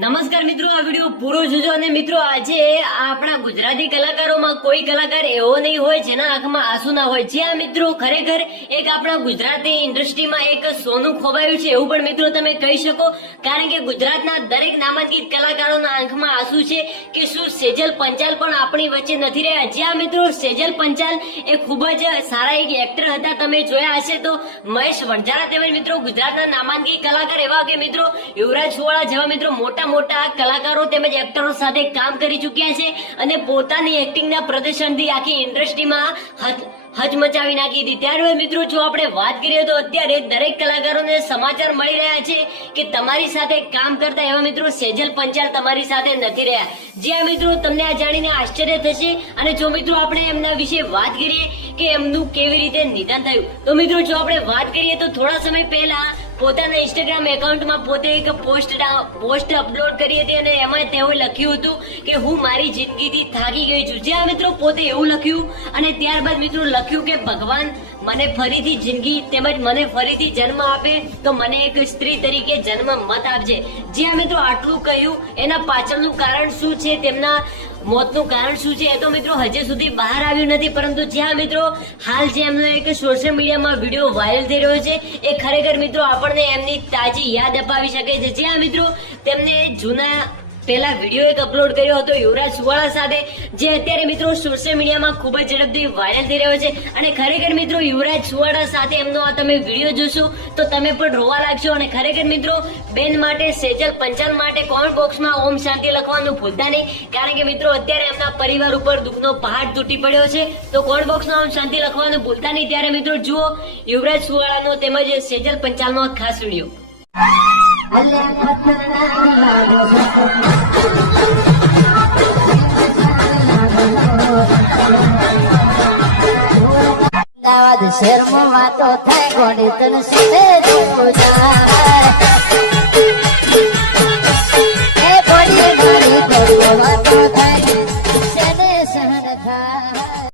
નમસ્કાર મિત્રો, આ વિડીયો પૂરો જોજો. અને મિત્રો, આજે આપણા ગુજરાતી કલાકારોમાં કોઈ કલાકાર એવો નહીં હોય જેના આંખમાં આંસુ ના હોય. જ્યાં મિત્રો ખરેખર એક આપણા ગુજરાતી ઇન્ડસ્ટ્રીમાં એક સોનું ખોવાયું છે એવું પણ મિત્રો તમે કહી શકો. કારણ કે ગુજરાતના દરેક નામાંકિત કલાકારોના આંખમાં આંસુ છે કે શું સેજલ પંચાલ પણ આપણી વચ્ચે નથી રહ્યા. જ્યાં મિત્રો સેજલ પંચાલ એ ખૂબ જ સારા એક એક્ટર હતા. તમે જોયા હશે તો મહેશ વણઝારા તેમજ મિત્રો ગુજરાતના નામાંકિત કલાકાર એવા કે મિત્રો યુવરાજ સુવાળા જેવા મિત્રો મોટા કલાકારો તેમજ એક્ટરો સાથે કામ કરી ચુક્યા છે અને પોતાની એક્ટિંગના પ્રદર્શનથી આખી ઇન્ડસ્ટ્રીમાં હચમચાવી નાખી હતી. ત્યારબાદ મિત્રો જો આપણે વાત કરીએ તો અત્યારે દરેક કલાકારોને સમાચાર મળી રહ્યા છે કે તમારી સાથે કામ કરતા એવા મિત્રો સેજલ પંચાલ તમારી સાથે નથી રહ્યા. જ્યાં મિત્રો તમને આ જાણીને આશ્ચર્ય થશે. અને જો મિત્રો આપણે એમના વિશે વાત કરીએ કે એમનું કેવી રીતે નિધન થયું, તો મિત્રો જો આપણે વાત કરીએ તો થોડા સમય પહેલા પોતાના ઇન્સ્ટાગ્રામ એકાઉન્ટમાં પોતે એક પોસ્ટ અપલોડ કરી હતી અને એમાં તેઓએ લખ્યું હતું કે હું મારી જિંદગીથી થાકી ગઈ છું. જ્યાં મિત્રો પોતે એવું લખ્યું અને ત્યારબાદ મિત્રો લખ્યું કે ભગવાન મને ફરીથી જિંદગી તેમજ મને ફરીથી જન્મ આપે તો મને એક સ્ત્રી તરીકે જન્મ મત આપજે. જ્યાં મિત્રો આટલું કહ્યું, એના પાછળનું કારણ શું છે, તેમના મોતનું કારણ શું છે એ તો મિત્રો હજી સુધી બહાર આવ્યું નથી. પરંતુ જ્યાં મિત્રો હાલ જે એમનો એક સોશિયલ મીડિયામાં વિડીયો વાયરલ થઈ રહ્યો છે એ ખરેખર મિત્રો આપણને એમની તાજી યાદ અપાવી શકે છે. જ્યાં મિત્રો તેમને જૂના પહેલા વિડીયો એક અપલોડ કર્યો હતો યુવરાજ સુવાળા સાથે, જે અત્યારે મિત્રો સોશિયલ મીડિયામાં ખૂબ જ ઝડપથી વાયરલ થઈ રહ્યો છે. અને ખરેખર મિત્રો યુવરાજ સુવાળા સાથે એમનો આ તમે વિડીયો જોશો તો તમે પણ રોવા લાગશો. અને ખરેખર મિત્રો બેન માટે, સેજલ પંચાલ માટે કોમેન્ટ બોક્સમાં ઓમ શાંતિ લખવાનું ભૂલતા નહીં. કારણ કે મિત્રો અત્યારે એમના પરિવાર ઉપર દુઃખનો પહાડ તૂટી પડ્યો છે. તો કોમેન્ટ બોક્સમાં ઓમ શાંતિ લખવાનું ભૂલતા નહીં. ત્યારે મિત્રો જુઓ યુવરાજ સુવાળાનો તેમજ સેજલ પંચાલનો ખાસ વિડીયો. અમદાવાદ શહેરમાં વાતો થાય ગોડી તને સુતે જોવું જાય.